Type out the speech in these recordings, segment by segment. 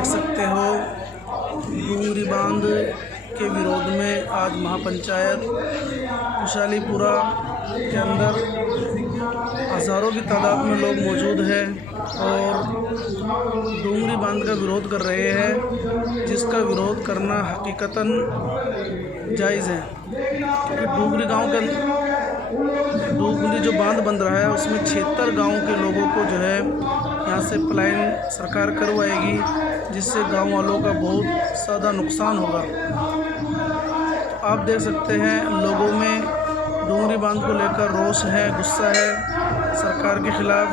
देख सकते हो डूंगरी बांध के विरोध में आज महापंचायत खुशहालीपुरा के अंदर हज़ारों की तादाद में लोग मौजूद हैं और डूंगरी बांध का विरोध कर रहे हैं, जिसका विरोध करना हकीकतन जायज़ है। क्योंकि डूंगरी गांव के डूंगरी जो बांध बन रहा है उसमें 76 गाँव के लोगों को जो है यहाँ से पलायन सरकार करवाएगी, जिससे गांव वालों का बहुत ज़्यादा नुकसान होगा। आप देख सकते हैं लोगों में डूंगरी बांध को लेकर रोष है, गुस्सा है सरकार के ख़िलाफ़,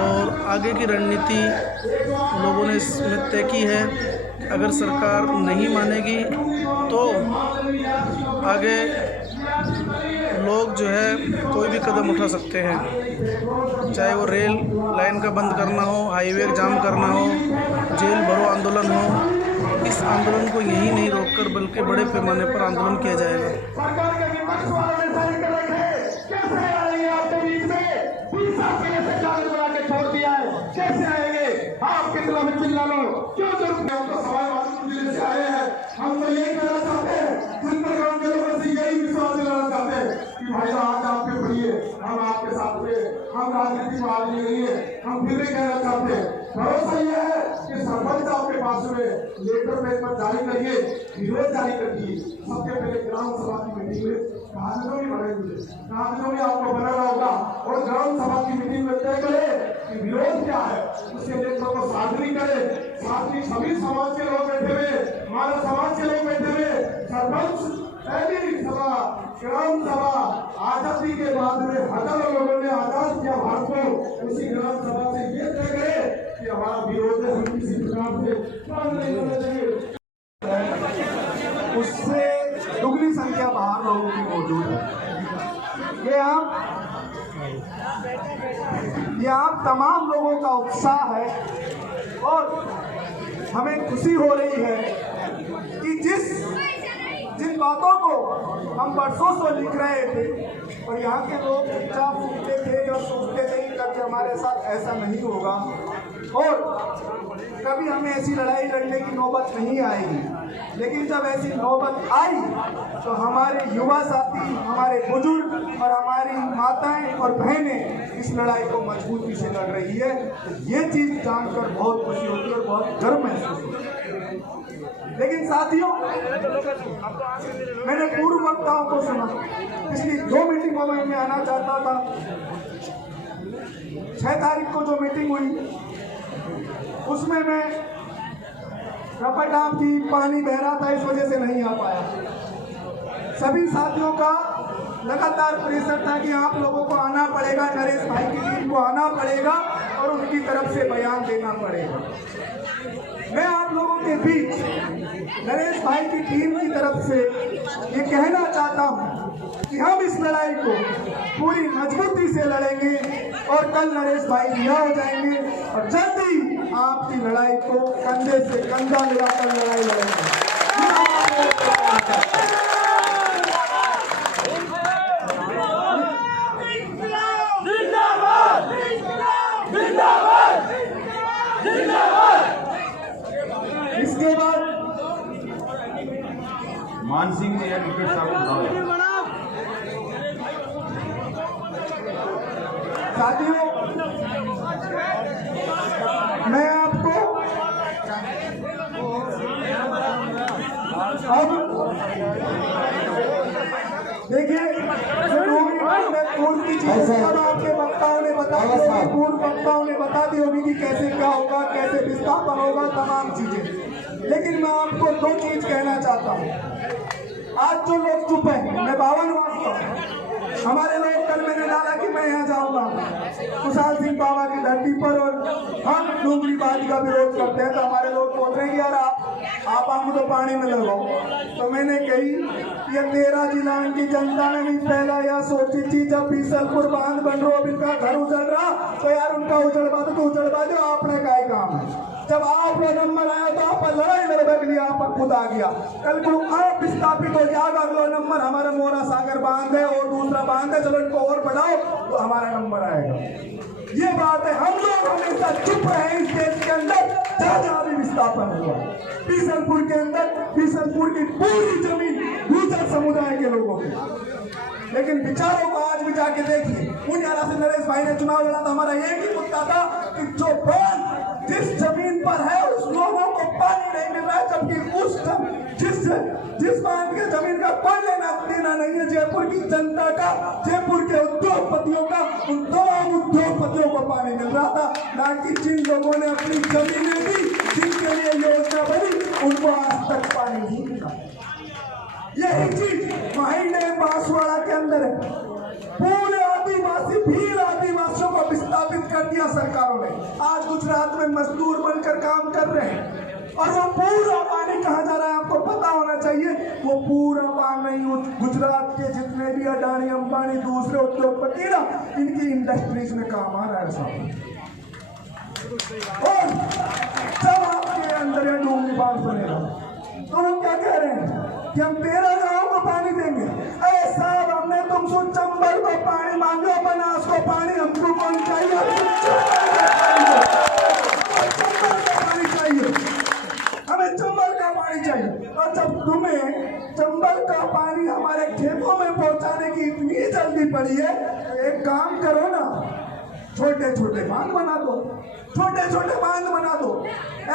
और आगे की रणनीति लोगों ने इसमें तय की है। अगर सरकार नहीं मानेगी तो आगे लोग जो है कोई भी कदम उठा सकते हैं, चाहे वो रेल लाइन का बंद करना हो, हाईवे जाम करना हो, जेल भरो आंदोलन हो। इस आंदोलन को यही नहीं रोककर बल्कि बड़े पैमाने पर आंदोलन किया जाएगा। हम तो यही कहना चाहते हैं, गाँव के लोगों से यही विश्वास दिलाना चाहते हैं कि भाई आज आप पे पढ़िए, हम आपके साथ में, हम राजनीति में आदमी नहीं है। हम फिर भी कहना चाहते हैं, भरोसा यह है कि सरपंच आपके पास में लेटर पेपर जारी करिए, विरोध जारी करिए। सबसे पहले ग्राम सभा की मीटिंग में कागजों में बनाएंगे, कागजों में आपको बनाना होगा और ग्राम सभा की मीटिंग में तय करें कि विरोध क्या है, उसके लेटर को साझी करें। साथ ही सभी समाज के लोग बैठे हुए, हमारे समाज के लोग बैठे हुए, सरपंच पहली सभा ग्राम सभा आजादी के बाद में हजारों लोगों ने आजाद किया भारत को, उसी ग्राम सभा से ये तय करे कि हमारा विरोध है, हम किसी प्रकार से नहीं करना चाहिए। उससे दुगनी संख्या बाहर लोगों की मौजूद है। ये आप तमाम लोगों का उत्साह है और हमें खुशी हो रही है कि जिन बातों को हम बरसों से लिख रहे थे और यहाँ के लोग चुपचाप सुनते थे और सोचते थे कि हमारे साथ ऐसा नहीं होगा और कभी हमें ऐसी लड़ाई लड़ने की नौबत नहीं आएगी, लेकिन जब ऐसी नौबत आई तो हमारे युवा साथी, हमारे बुजुर्ग और हमारी माताएं और बहनें इस लड़ाई को मजबूती से लड़ रही है। ये चीज़ जानकर बहुत खुशी होती है और बहुत गर्व महसूस होता है। लेकिन साथियों, मैंने पूर्व वक्ताओं को सुना, पिछली 2 मीटिंगों में मैं आना चाहता था। 6 तारीख को जो मीटिंग हुई उसमें मैं रपटाप थी, पानी बह रहा था, इस वजह से नहीं आ पाया। सभी साथियों का लगातार प्रेशर था कि आप लोगों को आना पड़ेगा, नरेश भाई की टीम को आना पड़ेगा और उनकी तरफ से बयान देना पड़ेगा। मैं आप लोगों के बीच नरेश भाई की टीम की तरफ से ये कहना चाहता हूँ कि हम इस लड़ाई को पूरी मजबूती से लड़ेंगे और कल नरेश भाई रिहा हो जाएंगे और जल्द ही आपकी लड़ाई को कंधे से कंधा मिलाकर लड़ाई लड़ेंगे। इसके बाद मान सिंह ने यह विकेट साथियों, मैं आपको अब देखिए पूर्व की चीजें आपके वक्ताओं ने बता दी, पूर्व वक्ताओं ने बता दी होगी कि कैसे क्या होगा, कैसे विस्थापन होगा, तमाम चीजें। लेकिन मैं आपको 2 चीज कहना चाहता हूँ। आज जो लोग चुप हैं, मैं 52 मानता हूँ। हमारे लोग, कल मैंने डाला कि मैं यहाँ जाऊँगा खुशहाल सिंह बाबा की धरती पर और हम डूंगरी बांध का विरोध करते हैं, तो हमारे लोग बोल रहे हैं कि यार आप हमको तो पानी में लगाओ। तो मैंने कही ये 13 जिला की जनता ने भी पहला यह सोची थी, जब बीसलपुर बांध बन रहा, इनका घर उजड़ रहा, तो यार उनका उजड़वा तो उजड़वा दो, आपने क्या काम है। जब आप नंबर आया तो आप लड़ाई लड़ने के लिए आप खुद आ गया। कल को आप विस्थापित हो जाएगा, अगला नंबर हमारा मोरा सागर बांध है और दूसरा बांध है, चलो इनको और बढ़ाओ तो हमारा नंबर आएगा। ये बात है, हम लोग हमेशा चुप रहे इस देश के अंदर, जहाँ जहाँ भी विस्थापन हुआ। बीसलपुर के अंदर बीसलपुर की पूरी जमीन गुर्जर समुदाय के लोगों की, लेकिन विचारों को आज भी जाके देखिए। उनियारा से नरेश भाई ने चुनाव लड़ा तो हमारा एक ही मुद्दा था कि जो बांध जिस जमीन पर है उस लोगों को पानी नहीं मिल रहा है, जबकि उस जिस बांध के जमीन का कोई लेना देना नहीं है जयपुर की जनता का, जयपुर के उद्योगपतियों का। उन तमाम उद्योगपतियों को पानी मिल रहा था, ना कि जिन लोगों ने अपनी जमीनें दी, जिनके लिए योजना बनी, उनको आज तक पानी नहीं मिला। यही चीज माहिंडे बांसवाड़ा के अंदर है। पूरे आदिवासी भील आदिवासियों को विस्थापित कर दिया सरकारों ने। आज गुजरात में मजदूर बनकर काम कर रहे हैं और वो पूरा पानी कहाँ जा रहा है आपको पता होना चाहिए। वो पूरा पानी गुजरात के जितने भी अडानी अंबानी दूसरे उद्योगपति ना, इनकी इंडस्ट्रीज में काम आ रहा है साहब। और जब आपके अंदर ये डूंगी बांध बनेगा तो हम क्या कह रहे हैं कि हम 13 गाँव को पानी देंगे। अरे साहब, हमने तुमसे चंबल को पानी मांगो, बनास को पानी हमको कौन चाहिए? पानी चाहिए, हमें चंबल का पानी चाहिए। और जब तुम्हें चंबल का पानी हमारे खेतों में पहुंचाने की इतनी जल्दी पड़ी है, तो एक काम करो ना, छोटे छोटे बांध बना दो, छोटे छोटे बांध बना दो।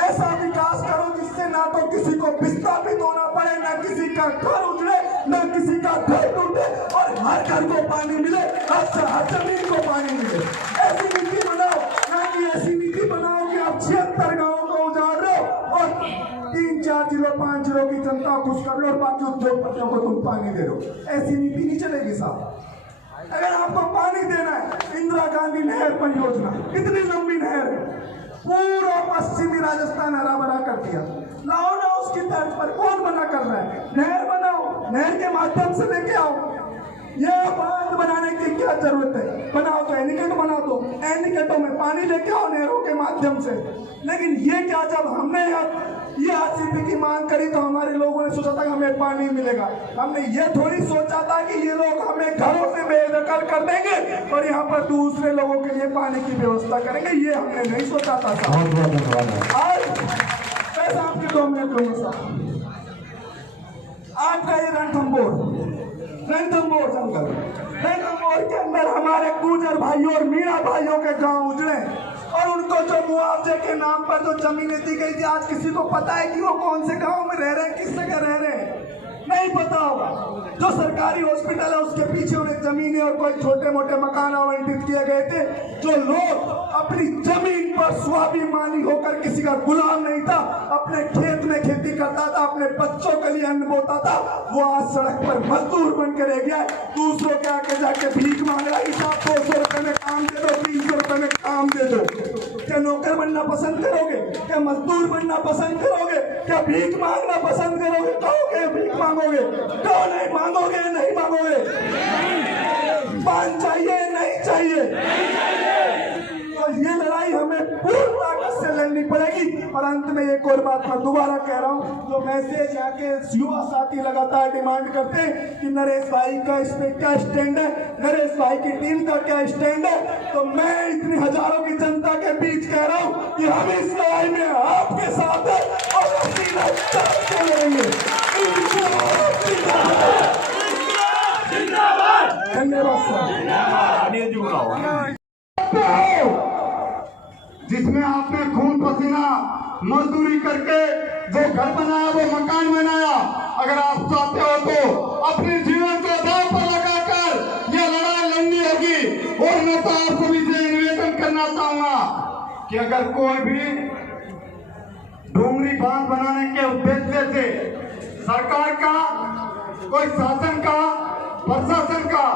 ऐसा विकास करो जिससे ना तो किसी को विस्थापित होना पड़े, ना किसी का घर उजड़े, ना किसी का घर टूटे, और हर घर को पानी मिले, हर जमीन को पानी मिले। ऐसी नीति बनाओ, ना कि ऐसी नीति बनाओ कि आप 76 गाँवों को उजाड़ रहे हो और 3, 4 जिलों 5 जिलों की जनता खुश कर लो और बाकी उद्योगपतियों को तुम पानी दे दो। ऐसी नीति नहीं चलेगी साहब। अगर आपको पानी देना है, इंदिरा गांधी नहर परियोजना, इतनी लंबी नहर है, पूरा पश्चिमी राजस्थान हरा भरा कर दिया। लाओ ना उसकी तर्ज पर, कौन मना कर रहा है? नहर बनाओ, नहर के माध्यम से लेके आओ। यह बांध बनाने की क्या जरूरत है? बनाओ तो एनीकट बना दो, एनीकटों में पानी लेके आओ नहरों के माध्यम से। लेकिन ये क्या, जब हमने ये आरसीपी की मांग करी तो हमारे लोगों ने सोचा था कि हमें पानी मिलेगा। हमने ये थोड़ी सोचा था कि ये लोग हमें घरों से बेदखल कर देंगे और यहाँ पर दूसरे लोगों के लिए पानी की व्यवस्था करेंगे। ये हमने नहीं सोचा था। आज पैसा आपके 2 मिनट लूंगा साहब। आपका ये रणथंभौर जंगल, रणथंभौर के अंदर हमारे गुर्जर भाइयों और मीणा भाइयों के गांव उजड़े और उनको जो मुआवजे के नाम पर जो जमीनें दी गई थी, आज किसी को पता है कि वो कौन से गांव में रह रहे हैं, किस जगह रह रहे हैं? नहीं पता होगा। जो सरकारी हॉस्पिटल है उसके पीछे उन्हें जमीनें और कोई छोटे मोटे मकान आवंटित किए गए थे। जो लोग अपनी जमीन पर स्वाभिमानी होकर किसी का गुलाम नहीं था, अपने खेत में खेती करता था, अपने बच्चों के लिए अन्न बोता था, वो आज सड़क पर मजदूर बन के रह गया। दूसरों के आके जाके भीख मांग रहा है, साहब 200 रुपए में काम दे दो, 300 रुपए में काम दे दो। क्या नौकर बनना पसंद करोगे? क्या मजदूर बनना पसंद करोगे? क्या भीख मांगना पसंद करोगे? कहोगे भीख मांगोगे? क्यों नहीं मांगोगे? नहीं मांगोगे? बांध चाहिए? नहीं चाहिए? और ये लड़ाई हमें पूरी ताकत से लड़नी पड़ेगी। और अंत में एक और बात मैं दोबारा कह रहा हूँ, जो मैसेज यहाँ के युवा साथी लगातार डिमांड करते हैं कि नरेश भाई का इस पे क्या स्टैंड है, नरेश भाई की टीम का क्या स्टैंड है, तो मैं इतनी हजारों की जनता के बीच कह रहा हूँ कि हम इस लड़ाई में आपके साथ हैं और लड़ेंगे। धन्यवाद। जिसमें आपने खून पसीना मजदूरी करके जो घर बनाया, वो मकान बनाया, अगर आप चाहते हो तो अपने जीवन को दांव पर लगाकर यह लड़ाई लड़नी होगी। और मैं तो आप सभी से निवेदन करना चाहूंगा कि अगर कोई भी डोंगरी बांध बनाने के उद्देश्य से सरकार का, कोई शासन का, प्रशासन का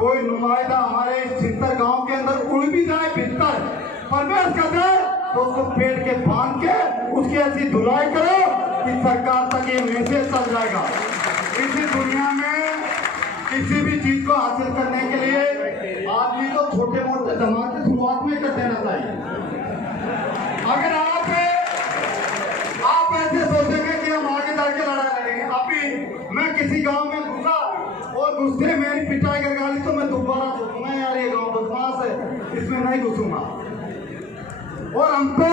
कोई नुमाइंदा हमारे इस 76 गांव के अंदर उड़ भी जाए, भीतर प्रवेश कर जाए, तो उसको पेड़ के बांध के उसकी ऐसी धुलाई करो कि सरकार तक ये मैसेज चल जाएगा। इसी दुनिया में किसी भी चीज को हासिल करने के लिए आदमी को छोटे मोटे धमाके की शुरुआत में कर देना चाहिए। अगर आप ऐसे सोचेंगे कि हम आगे चल के लड़ाई लड़ेंगे, अभी मैं किसी गांव में घुसा और गुस्से मेरी पिटाई कर गाली, तो मैं दोबारा सोचूंगा यार ये गांव बदमाश है, इसमें नहीं घुसूंगा। और हमको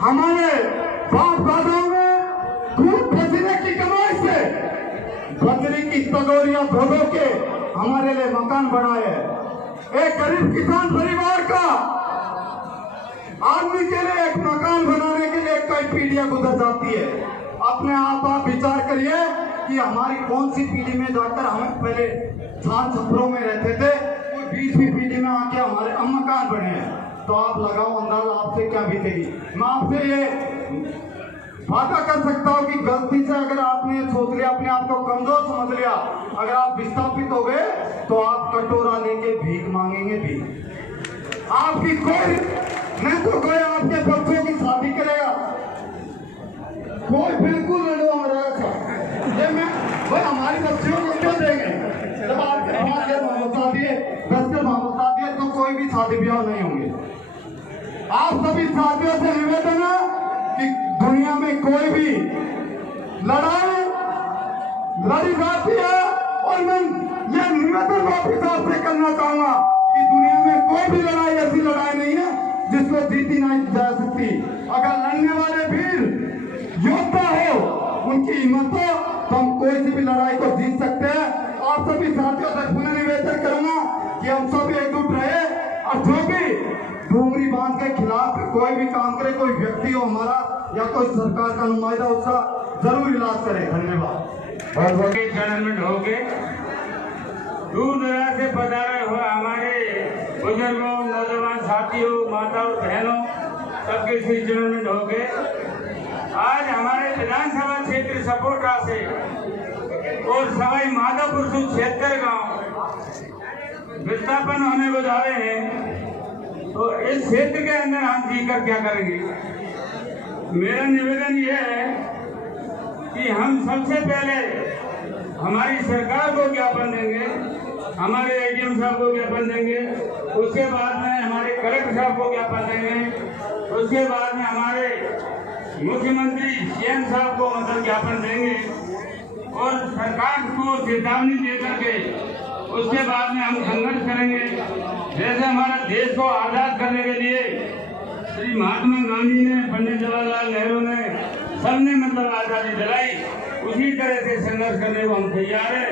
हमारे बाप दादाओं ने खून पसीने की कमाई से बजरी की तगोरियां धो धो के हमारे लिए मकान बनाए हैं। एक गरीब किसान परिवार का आदमी के लिए एक मकान बनाने के लिए कई पीढ़ियां गुजर जाती है। अपने आप विचार करिए कि हमारी कौन सी पीढ़ी में जाकर हम पहले छान छपरों में रहते थे, 20वीं पीढ़ी में आके हमारे मकान बने हैं। तो आप लगाओ अंदाजा आपसे क्या बीतेगी। मैं आपसे ये वादा कर सकता हूँ कि गलती से अगर आपने सोच लिया, अपने आप को कमजोर समझ लिया, अगर आप विस्थापित हो गए तो आप कटोरा लेके भीख मांगेंगे भीख। आपकी कोई नहीं तो कोई आपके बच्चों की शादी करेगा, कोई बिल्कुल नहीं रहेगा। ये मैं भाई हमारी बच्चियों को क्यों देंगे? जब आपके हमारे बता दिए, बच्चे बता दिए तो कोई भी शादी ब्याह नहीं होंगे। आप सभी साथियों से निवेदन है कि दुनिया में कोई भी लड़ाई लड़ी जाती है, और मैं ये निवेदन वापिस आपसे करना चाहूंगा कि दुनिया में कोई भी लड़ाई ऐसी लड़ाई नहीं है जिसको जीती नहीं जा सकती। अगर लड़ने वाले वीर योद्धा हो, उनकी हिम्मत हो, तो हम कोई सी भी लड़ाई को जीत सकते हैं। आप सभी साथियों से पुनः निवेदन करूंगा कि हम सब एकजुट रहे, और जो भी डूंगरी बांध के खिलाफ कोई भी काम करे, कोई व्यक्ति हो हमारा या कोई सरकार का नुमाइंदा, उसका जरूर इलाज करे। धन्यवाद। टूर्नामेंट हो गए, दूर दराज से पधारे हुए हमारे बुजुर्गों, नौजवान साथियों, माताओं, बहनों, सबके इस टूर्नामेंट हो गए। आज हमारे विधानसभा क्षेत्र सपोटा से और सवाई माधोपुर से 76 गांव विस्थापन होने को जा रहे हैं। तो इस क्षेत्र के अंदर हम जीकर क्या करेंगे? मेरा निवेदन यह है कि हम सबसे पहले हमारी सरकार को ज्ञापन देंगे, हमारे एडीएम साहब को ज्ञापन देंगे, उसके बाद में हमारे कलेक्टर साहब को ज्ञापन देंगे, उसके बाद में हमारे मुख्यमंत्री सीएम साहब को मतलब ज्ञापन देंगे, और सरकार को चेतावनी देकर के उसके बाद में हम संघर्ष करेंगे। जैसे हमारा देश को आजाद करने के लिए श्री महात्मा गांधी ने, पंडित जवाहरलाल नेहरू ने, सबने मतलब आजादी दिलाई, उसी तरह से संघर्ष करने को हम तैयार है।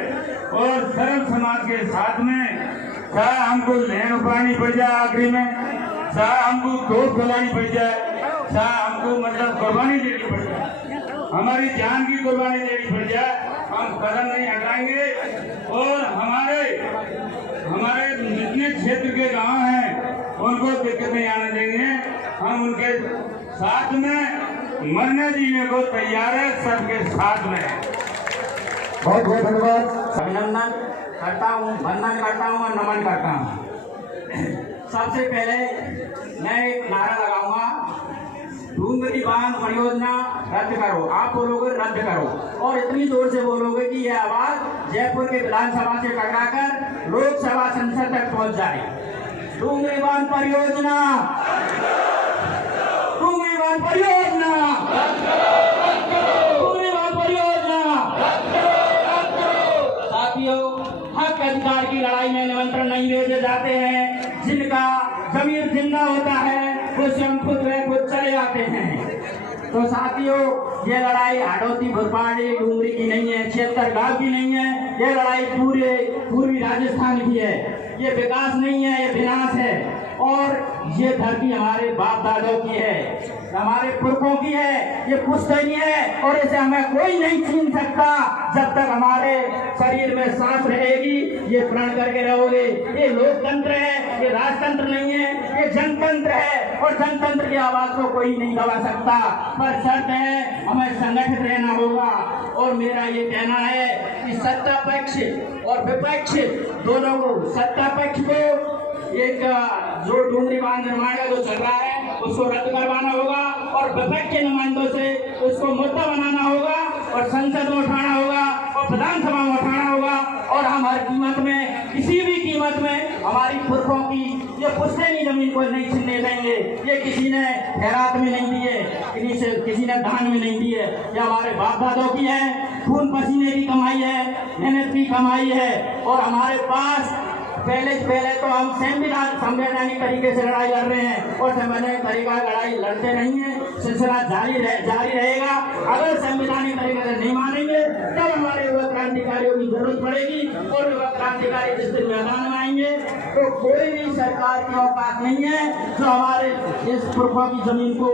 और सर्व समाज के साथ में, चाहे हमको लहर उपानी पड़ जाए आखिरी में, चाहे हमको तोड़ फैलानी पड़ जाए, चाहे हमको मतलब कुर्बानी देनी पड़ जाए, हमारी जान की कुर्बानी देनी पड़ जाए, हम कदम नहीं हटाएंगे। और हमारे जितने क्षेत्र के गांव हैं उनको दिक्कत नहीं आने देंगे। हम उनके साथ में मरने जीने को तैयार है, सबके साथ में। बहुत बहुत धन्यवाद। अभिनंदन करता हूँ, वंदन करता हूँ और नमन करता हूँ। सबसे पहले मैं एक नारा लगाऊंगा, डूंगरी बांध परियोजना रद्द करो। आप बोलोगे रद्द करो, और इतनी जोर से बोलोगे कि यह आवाज जयपुर के विधानसभा से टकराकर लोकसभा संसद तक पहुंच जाए। डूंगरी बांध परियोजना, डूंगरी बांध परियोजना, डूंगरी बांध परियोजना। साथियों, हक अधिकार की लड़ाई में निमंत्रण नहीं भेजे जाते हैं। जिनका जमीर जिंदा होता है वो स्वयं खुद चले जाते हैं। तो साथियों, ये लड़ाई हाड़ौती, भुरपाड़ी, डूंगरी की नहीं है, 76 गांव की नहीं है, ये लड़ाई पूरे पूर्वी राजस्थान की है। ये विकास नहीं है, ये विनाश है। और ये धरती हमारे बाप दादों की है, हमारे पुरखों की है, ये पुश्तैनी है, और इसे हमें कोई नहीं छीन सकता। जब तक हमारे शरीर में सांस रहेगी, ये प्रण करके रहोगे। ये लोकतंत्र है, ये राजतंत्र नहीं है, ये जनतंत्र है, और जनतंत्र की आवाज को कोई नहीं दबा सकता। पर शर्त है, हमें संगठित रहना होगा। और मेरा ये कहना है कि सत्ता पक्ष और विपक्ष दोनों को, सत्ता पक्ष को एक जो डूंगरी बांध निर्माण का जो चल रहा है उसको रद्द करवाना होगा, और विपक्ष के नुमाइंदों से उसको मुद्दा बनाना होगा, और संसद में उठाना होगा, और विधानसभा में उठाना होगा। और हम हर कीमत में, किसी भी कीमत में हमारी पुरखों की ये पुश्तैनी जमीन को नहीं छीनने देंगे। ये किसी ने खैरात में नहीं दी है, किसी ने दान में नहीं दी है, ये हमारे बाप दादों की है, खून पसीने की कमाई है, मेहनत की कमाई है। और हमारे पास पहले तो हम संवैधानिक तरीके से लड़ाई लड़ रहे हैं और संवैधानिक तरीका लड़ाई लड़ते नहीं है, सिलसिला जारी रहेगा। अगर संवैधानिक तरीके से नहीं मानेंगे तब हमारे युवा क्रांतिकारियों की जरूरत पड़ेगी और युवा क्रांतिकारी जिस दिन मैदान में आएंगे तो कोई भी सरकार की औकात नहीं है जो हमारे इस पुरखों की जमीन को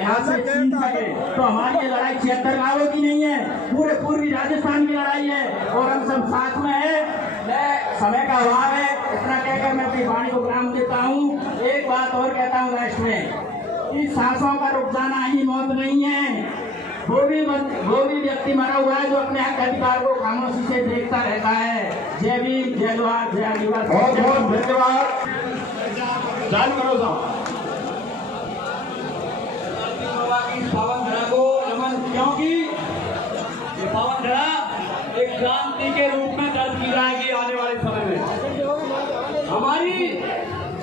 यहाँ से छीन सके। तो हमारी ये लड़ाई 76 गांवों की नहीं है, पूरे पूर्वी राजस्थान की लड़ाई है और हम सब साथ में है। मैं समय का अभाव है, इतना कहकर मैं अपनी वाणी को विराम देता हूँ। एक बात और कहता हूँ लास्ट में, इस सांसों का रुक जाना ही मौत नहीं है। वो भी व्यक्ति मरा हुआ है जो अपने हक अधिकार को खामोशी से देखता रहता है। जय भीम, जय जोहार, जय आदिवासी। बहुत बहुत धन्यवाद। जान करो साहब पावन धरा को नमन, क्योंकि ये पावन धरा एक क्रांति के रूप में दर्ज की जाएगी आने वाले समय में। हमारी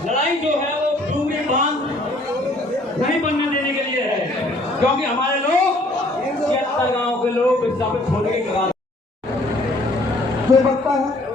लड़ाई जो है वो डूंगरी बांध नहीं बनने देने के लिए है, क्योंकि हमारे लोग 76 गांव के लोग विस्थापित होने के कगार जो बनता है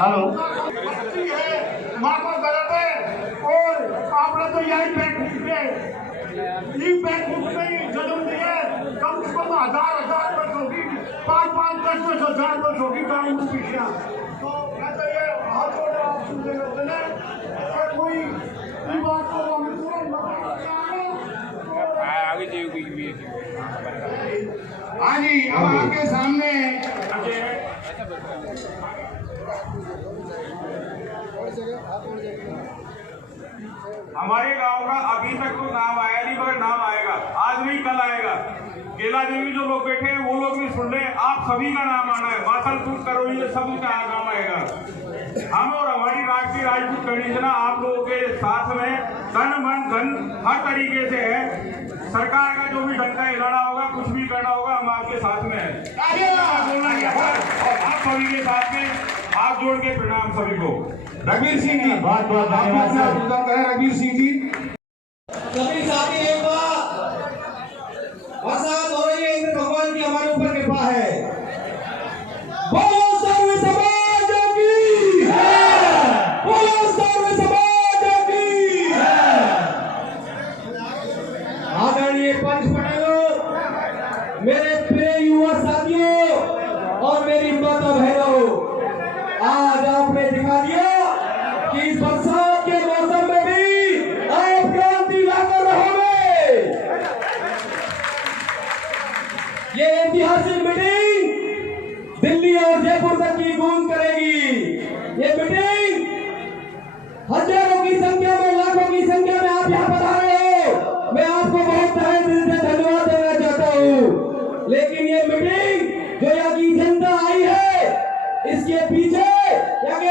हेलो माँ को गलत है और आपने तो यही बैंक में ही जन्म दिया। कम से कम 1000 वर्ष होगी, 5-5, 10-10 हजार वर्ष होगी गाँव में पीछा। तो मैं तो ये हाथ जोड़ रहा हूँ सुनने होते हैं कोई बात को हम हाँ जी, अब आपके सामने हमारे गांव का अभी तक तो नाम आया नहीं, मगर नाम आएगा, आज नहीं कल आएगा। केला देवी जो लोग बैठे हैं वो लोग भी सुन रहे, आप सभी का नाम आना है। मासलपुर करौली सब का नाम आएगा। हम और हमारी राष्ट्रीय राजपूत कंडीशनर आप लोगों के साथ में तन मन धन हर तरीके से है। सरकार का जो भी डंका हिलाना होगा, कुछ भी करना होगा, हम आपके साथ में है। आप सभी के साथ में हाथ जोड़ के प्रणाम सभी को। रघुवीर सिंह जी, बहुत बहुत धन्यवाद करें रघुवीर सिंह जी। सभी साथी एक बार बरसात हो रही है, इंद्र भगवान की हमारे ऊपर कृपा है। बोलो सर्व समाज की, बोलो सर्व समाज की। आदरणीय पंच पटेलों, मेरे प्रिय युवा साथियों और मेरी माता बहनों, आज आपने दिखा दिया कि इस बरसात के मौसम में भी आप क्रांति लाकर रहोगे। ये ऐतिहासिक मीटिंग दिल्ली और जयपुर तक की गूंज करेगी। ये मीटिंग हजारों की संख्या में, लाखों की संख्या में आप यहाँ पधारे हो। मैं आपको बहुत तहे दिल से धन्यवाद देना चाहता हूँ। लेकिन ये मीटिंग जो यहाँ की जनता आई है, इसके पीछे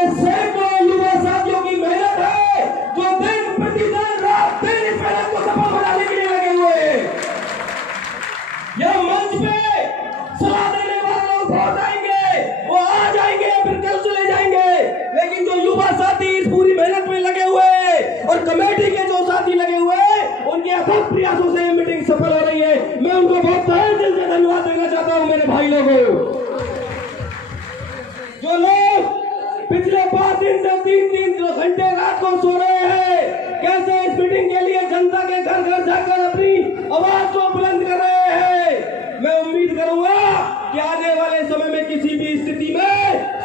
सैकड़ों युवा साथियों की मेहनत है, जो दिन प्रतिदिन रात दिन इस मेहनत को सफल बनाने के लिए लगे हुए हैं। यह मंच पे सलाह देने वाले लोग बहुत आएंगे, वो आ जाएंगे फिर कल चले जाएंगे, लेकिन जो युवा साथी इस पूरी मेहनत में लगे हुए हैं और कमेटी के जो साथी लगे हुए हैं, उनके अथक प्रयासों से ये मीटिंग सफल हो रही है। मैं उनको बहुत तहे दिल से धन्यवाद देना चाहता हूँ। मेरे भाई लोगों, जो लोग पिछले 5 दिन से 3-3 घंटे रात को सो रहे हैं, कैसे इस मीटिंग के लिए जनता के घर घर जाकर अपनी आवाज को बुलंद कर रहे हैं। मैं उम्मीद करूंगा कि आने वाले समय में किसी भी स्थिति में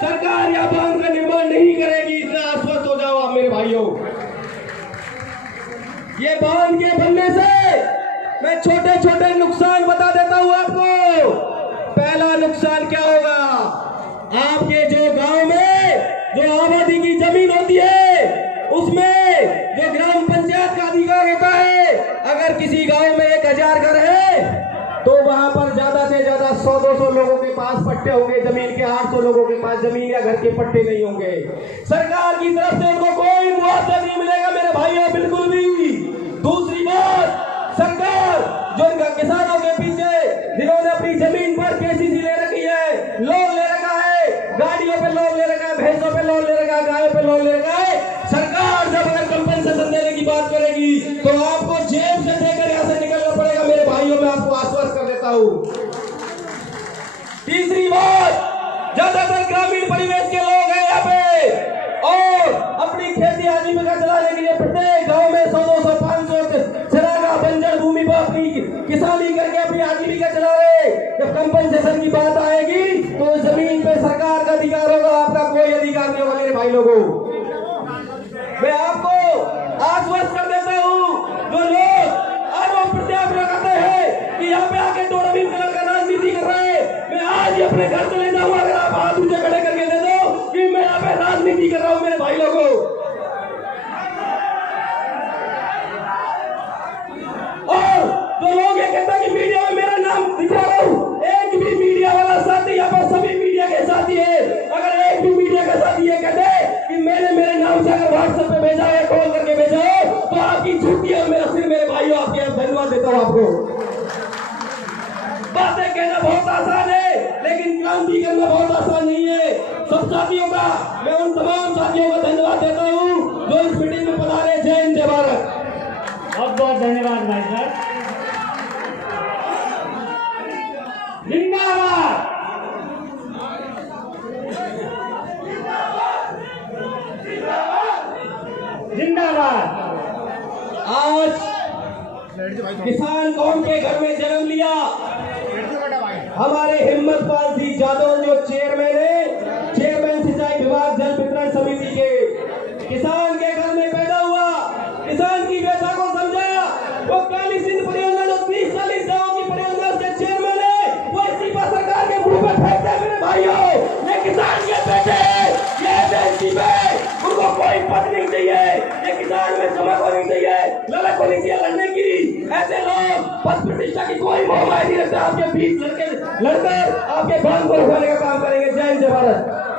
सरकार या बांध का निर्माण नहीं करेगी। इतना आश्वस्त हो जाओ आप मेरे भाइयों। ये बांध के बनने से मैं छोटे छोटे नुकसान बता देता हूँ आपको। पहला नुकसान क्या होगा, आपके जो गांव में जो आबादी की जमीन होती है, उसमें जो ग्राम पंचायत का अधिकार होता है, अगर किसी गांव में 1000 घर है तो वहां पर ज्यादा से ज्यादा 100-200 लोगों के पास पट्टे होंगे जमीन के, 800 लोगों के पास जमीन या घर के पट्टे नहीं होंगे। सरकार की तरफ से उनको कोई मुआवजा नहीं मिलेगा मेरे भाइयों, बिल्कुल भी। दूसरी बात, सरकार जो इनका किसानों के पीछे जिन्होंने अपनी जमीन पर केसीसी ले रखी है, लोन ले रखा है, गाड़ियों पे लोन ले रखा है, भैंसों पे लोन ले रखा है, गायों पे लोन ले रखा है, सरकार जब अगर कंपनसेशन देने की बात करेगी तो आपको जेब से देकर यहाँ से निकलना पड़ेगा मेरे भाइयों, मैं आपको आश्वस्त कर देता हूँ। तीसरी बात, ज्यादातर ग्रामीण परिवेश के लोग हैं यहाँ पे और अपनी खेती आजीविका चलाने के लिए प्रत्येक गांव में 100-200 500 चरागाह बंजर भूमि पर अपनी किसानी करके अपनी आजीविका चला रहे। जब कंपनसेशन की बात आएगी तो जमीन पे सरकार का अधिकार होगा, आपका कोई अधिकार नहीं होगा मेरे भाई लोगों। मैं आपको आश्वस्त कर देता हूँ, जो लोग आज वो प्रत्यारोप करते हैं कि यहाँ पे आके दो नवीन कलर का राजनीति कर रहे हैं, मैं आज ही अपने घर चले जाऊंगा अगर आप हाथ ऊंचे खड़े करके दे दो कि मैं यहाँ पे राजनीति कर रहा हूँ मेरे भाई लोगों। और जो लोग ये कहते हैं कि मीडिया में मेरा नाम दिखा रहा हूँ, एक भी मीडिया वाला साथी, यहाँ पर सभी मीडिया के साथी है, अगर एक भी मीडिया का साथी ये कहते कि मैंने मेरे नाम से अगर व्हाट्सएप पे भेजा है, कॉल करके भेजा है, तो आपकी छुट्टी है मेरा सिर मेरे भाइयों, आपके धन्यवाद देता हूँ आपको। बातें कहना बहुत आसान है लेकिन क्रांति करना बहुत आसान नहीं है। सब साथियों का, मैं उन तमाम साथियों का धन्यवाद देता हूँ जो इस मीटिंग में पधारे। जय हिंद, जय भारत। बहुत बहुत धन्यवाद भाई साहब। जिंदाबाद। जिंदाबाद। आज किसान कौम के घर में जन्म लिया हमारे हिम्मतपाल सिंह यादव जो चेयरमैन सिंचाई विभाग जल वितरण समिति के, किसान के घर में पैदा हुआ, किसान की व्यथा को समझा। वो काली सिंध परियोजना जो 30-40 गाँव की परियोजना उसके चेयरमैन है, वो इस्तीफा सरकार के मुंह पे फेंकते हैं मेरे भाइयों। ये किसान के बेटे, ये देश में उनको कोई पद नहीं चाहिए, ये किसान में चमक होनी चाहिए, ललक होनी चाहिए लड़ने की। ऐसे लोग पद प्रतिष्ठा की कोई मोहमाया नहीं रखता, आपके बीच लड़कर आपके बांध को उठाने का काम करेंगे। जय हिंद, जय भारत।